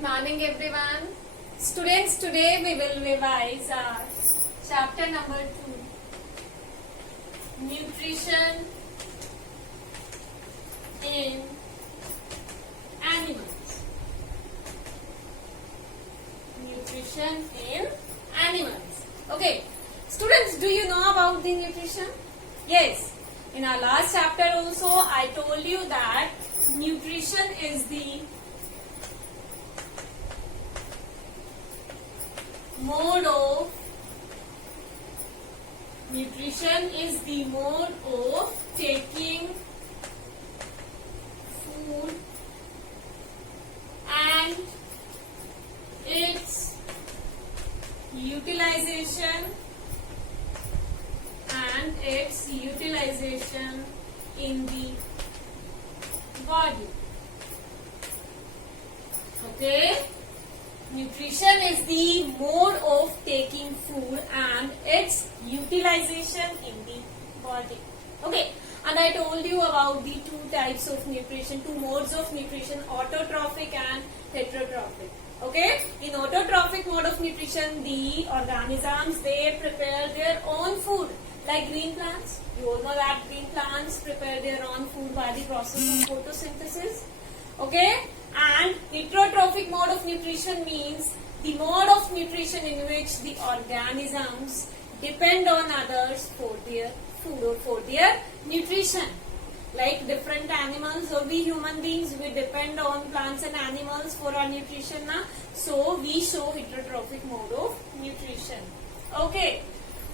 Good morning everyone. Students, today we will revise our chapter number 2, Nutrition in Animals. Nutrition in Animals. Okay. Students, do you know about the nutrition? Yes. In our last chapter also I told you that nutrition is the mode of taking food and its utilization in the body. Okay. Nutrition is the mode of taking food and its utilization in the body. Okay. And I told you about the two types of nutrition, two modes of nutrition, autotrophic and heterotrophic. Okay. In autotrophic mode of nutrition, the organisms, they prepare their own food. Like green plants. You all know that green plants prepare their own food by the process of photosynthesis. Okay. And heterotrophic mode of nutrition means the mode of nutrition in which the organisms depend on others for their food or for their nutrition. Like different animals or we human beings, we depend on plants and animals for our nutrition. So we show heterotrophic mode of nutrition. Okay.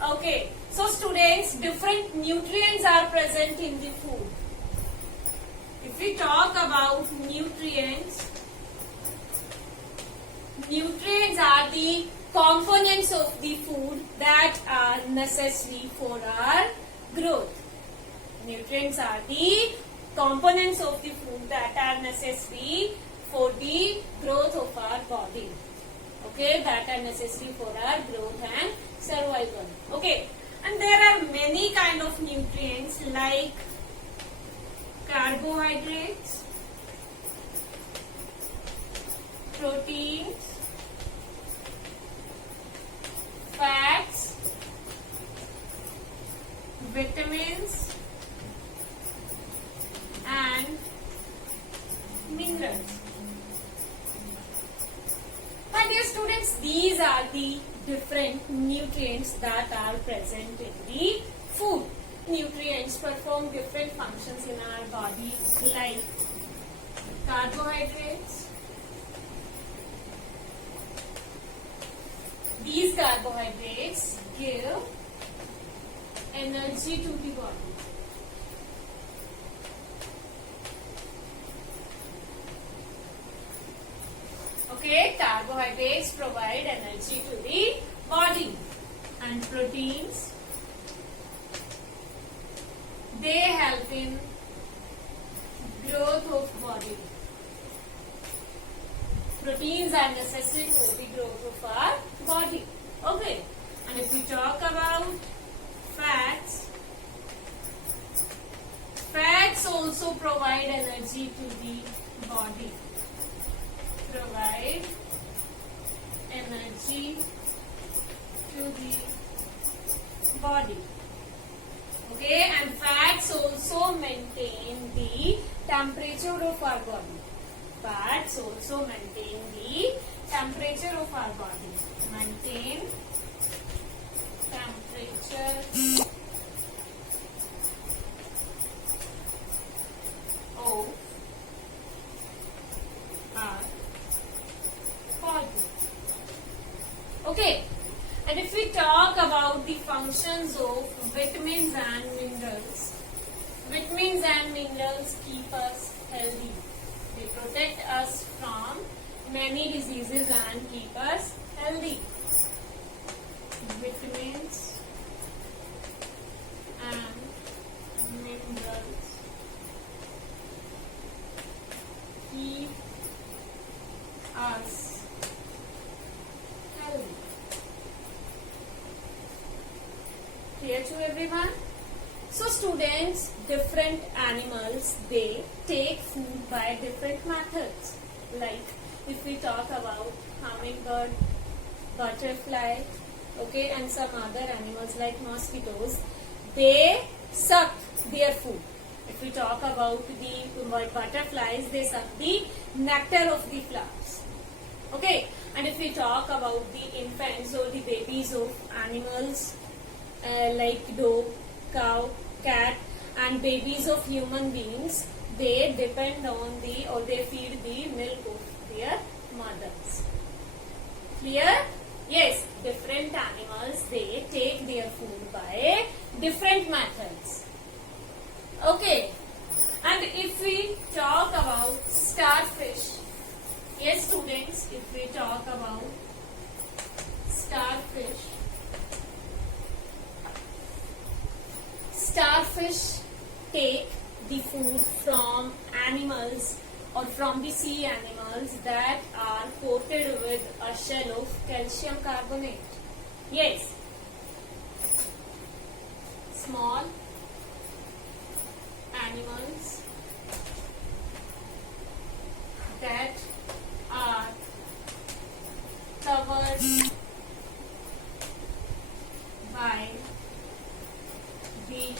Okay. So students, different nutrients are present in the food. If we talk about nutrients are the components of the food that are necessary for our growth. Nutrients are the components of the food that are necessary for the growth of our body. Okay, that are necessary for our growth and survival. Okay, and there are many kind of nutrients like carbohydrates, proteins, fats, vitamins and minerals. My dear students, these are the different nutrients that are present in the food. Nutrients perform different functions in our body like carbohydrates. These carbohydrates give energy to the body. Okay, carbohydrates provide energy to the body. And proteins, they help in growth of body. Proteins are necessary for the growth of our body. Okay. And if we talk about fats, fats also provide energy to the body. Provide energy to the body. Okay, and fats also maintain the temperature of our body. Fats also maintain the temperature of our body. Maintain temperature of our body. Okay. And if we talk about the functions of vitamins and minerals keep us healthy. They protect us from many diseases and keep us healthy. Vitamins and minerals keep us healthy. Clear to everyone? So students, different animals, they take food by different methods. Like if we talk about hummingbird, butterfly, okay, and some other animals like mosquitoes, they suck their food. If we talk about the butterflies, they suck the nectar of the flowers. Okay, and if we talk about the infants or the babies of animals like dog, cow, cat, and babies of human beings, they depend on the or they feed the milk of their mothers. Clear? Yes, different animals, they take their food by different methods. Okay, and if we talk about starfish, yes students, if we talk about starfish, starfish take the food from animals or from the sea animals that are coated with a shell of calcium carbonate. Yes, small animals that are covered by the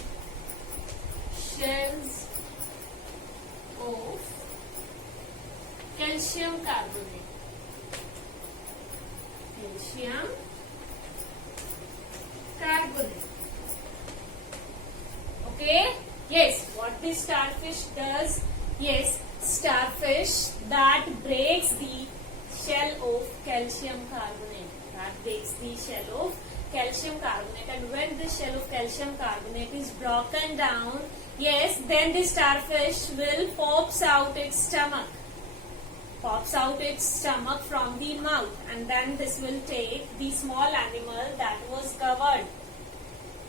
shells of calcium carbonate. Calcium carbonate. Okay? Yes, what the starfish does? Yes, starfish that breaks the shell of calcium carbonate. That breaks the shell of calcium carbonate, and when the shell of calcium carbonate is broken down, yes, then the starfish will pops out its stomach from the mouth, and then this will take the small animal that was covered,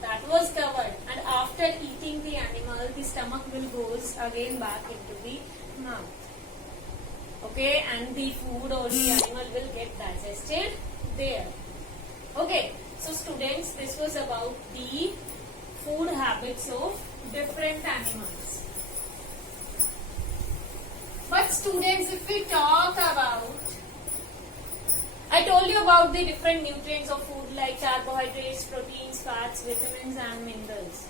and after eating the animal, the stomach will goes again back into the mouth. Okay, and the food or the animal will get digested there. Okay, so students, this was about the food habits of different animals. But students, if we talk about, I told you about the different nutrients of food like carbohydrates, proteins, fats, vitamins and minerals.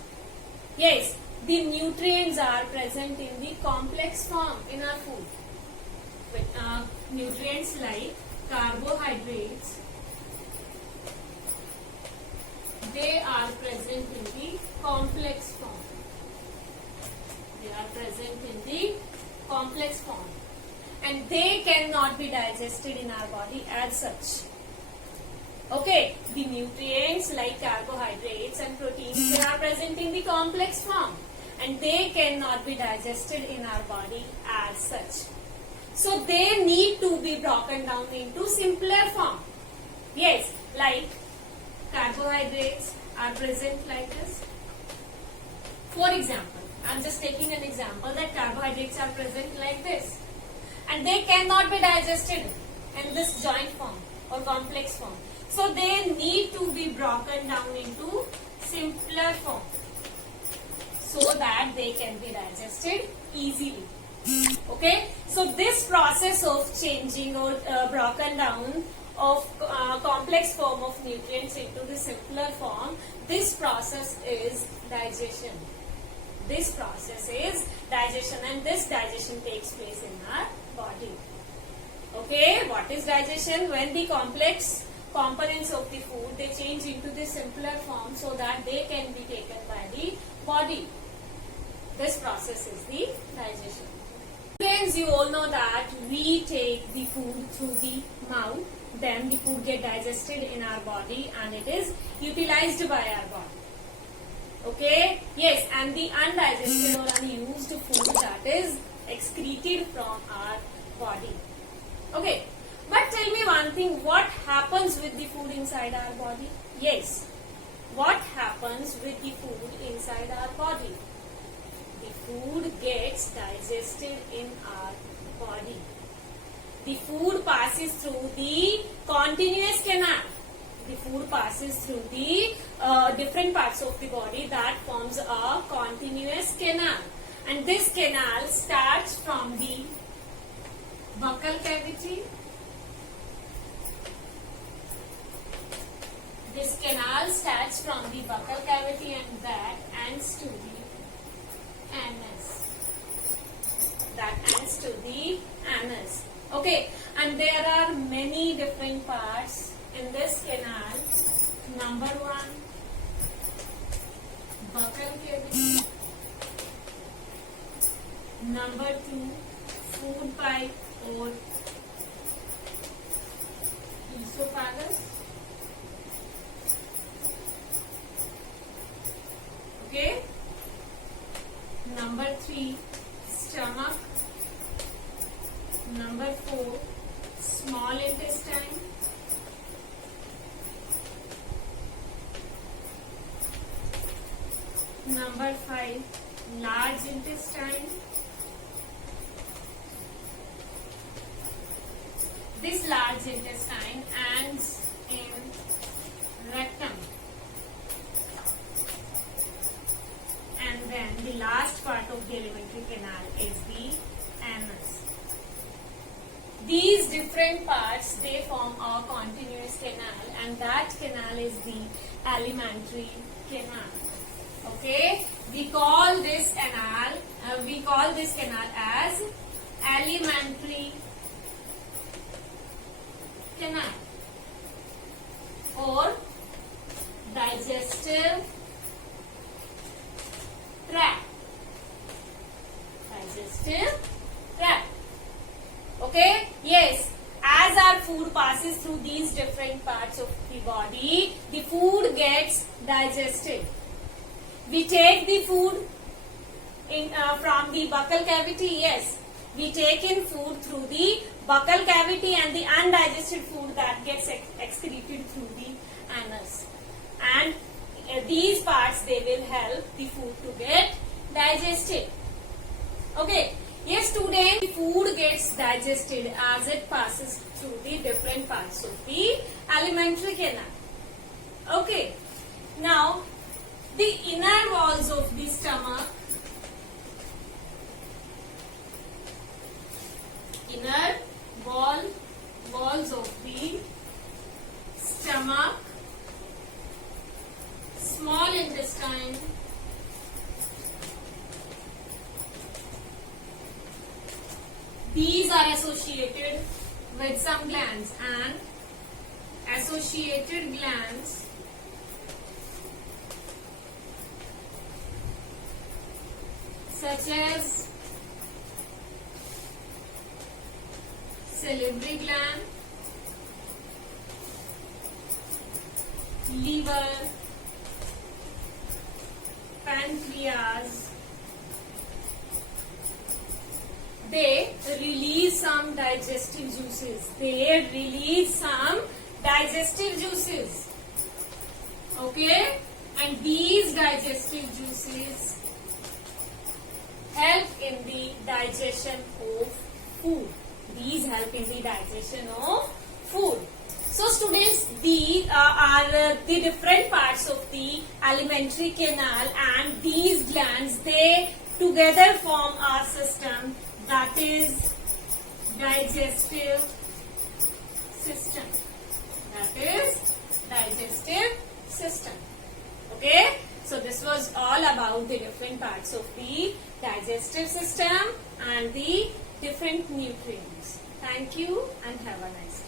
Yes, the nutrients are present in the complex form in our food. Nutrients like carbohydrates, they are present in the complex form. They are present in the complex form, and they cannot be digested in our body as such. Okay, the nutrients like carbohydrates and proteins, they are present in the complex form, and they cannot be digested in our body as such. So they need to be broken down into simpler form. Yes, like carbohydrates are present like this. For example, I am just taking an example that carbohydrates are present like this, and they cannot be digested in this joint form or complex form. So they need to be broken down into simpler form so that they can be digested easily. Okay, so this process of changing or broken down of complex form of nutrients into the simpler form, this process is digestion. This process is digestion, and this digestion takes place in our body. Okay, what is digestion? When the complex components of the food, they change into the simpler form so that they can be taken by the body. This process is the digestion. Friends, you all know that we take the food through the mouth, then the food get digested in our body and it is utilized by our body. Okay, yes, and the undigested or unused food that is excreted from our body. Okay, but tell me one thing, what happens with the food inside our body? Yes, what happens with the food inside our body? The food gets digested in our body. The food passes through the continuous canal. The food passes through the different parts of the body that forms a continuous canal. And this canal starts from the buccal cavity cavity, and that ends to the anus. That ends to the anus. Okay, and there are many different parts in this canal. Number 1, buccal cavity. Number 2, food pipe or esophagus. Okay. Number 3, stomach. Number 4, small intestine. Number 5, large intestine. This large intestine ends in rectum. And then the last part of the alimentary canal is the anus. These different parts, they form a continuous canal, and that canal is the alimentary canal. Okay, we call this canal as alimentary canal or digestive tract. Digestive tract. Okay, yes, as our food passes through these different parts of the body, the food gets digested. We take the food from the buccal cavity, yes. We take in food through the buccal cavity, and the undigested food that gets excreted through the anus. And these parts, they will help the food to get digested. Okay. Yes, students, the food gets digested as it passes through the different parts of the alimentary canal. Okay. Now, the inner walls of the stomach, walls of the stomach, small intestine, these are associated with some glands, and associated glands such as salivary gland, liver, pancreas, they release some digestive juices. Okay, and these digestive juices help in the digestion of food. So students, these are the different parts of the alimentary canal, and these glands, they together form our system, that is digestive system. Okay, so this was all about the different parts of the digestive system and the different nutrients. Thank you and have a nice day.